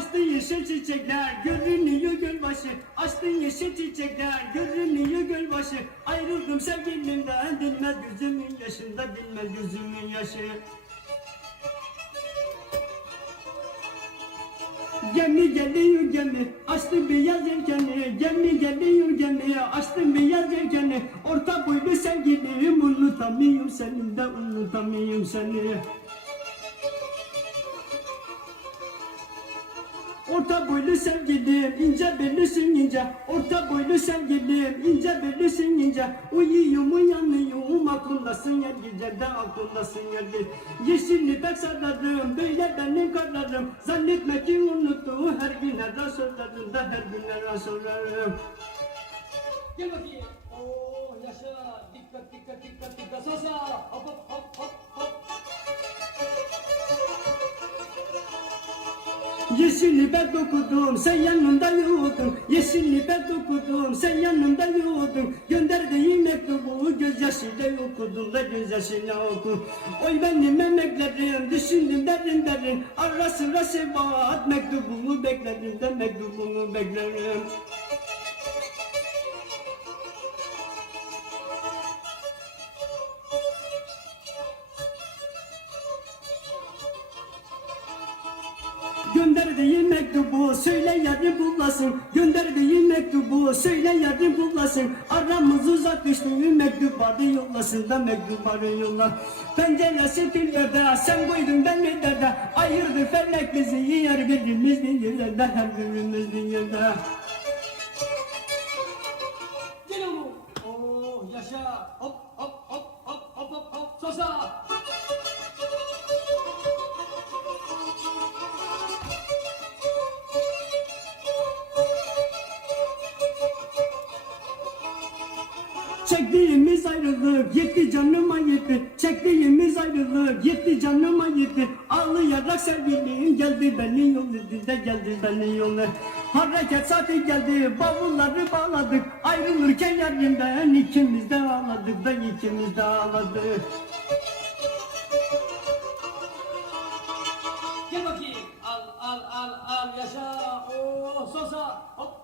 Açtı yeşil çiçekler görünüyor gölbaşı? Açtı yeşil çiçekler görünüyor gölbaşı? Ayrıldım sevgilimden dinmez gözümün yaşında dinmez gözümün yaşı. Gemi geliyor gemi açtı beyaz yelkeni Gemi geliyor gemi açtı beyaz yelkeni Orta boylu sevgilim unutamıyorum seni de unutamıyorum seni Orta boylu sevgilim ince bellisin ince. Orta boylu sevgilim ince bellisin ince. Uyuyorum uyanıyorum aklımdasın yer gecede aklımdasın yer gece Yeşilli pek sararım böyle benim kararım. Zannetme ki unuttu her gün her sözlerinde her gün her sorarım Gel bakayım. Oo Yeşilli ben dokudum sen yanımda yoktun Yeşilli ben dokudum sen yanımda yoktun Gönderdiğim mektubu gözyaşıyla okudum da gözyaşıyla okudum. Oy benim emeklerim düşündüm derin derin. Ara sıra sebat mektubumu beklerim de mektubumu beklerim Gönderdiğim mektubu söyle yarın bulasın Gönderdiğim mektubu söyle yarın bulasın Aramız uzaklaştı mektupları yollasın da mektupları yolla. Penceresi tillerde sen koydun beni derde. Ayırdı felek bizi yer birimiz bir yerde Her birimiz bir yerde Çektiğimiz ayrılık yetti canıma yetti Çektiğimiz ayrılık yetti canıma yetti Ağlayarak sevgilim geldi beni yol de geldi beni yol Hareket saati geldi bavulları bağladık Ayrılırken yarinden ikimiz de ağladık da ikimiz de ağladık Gel bakayım. Al al al al yaşa. Oo Sasa. Hop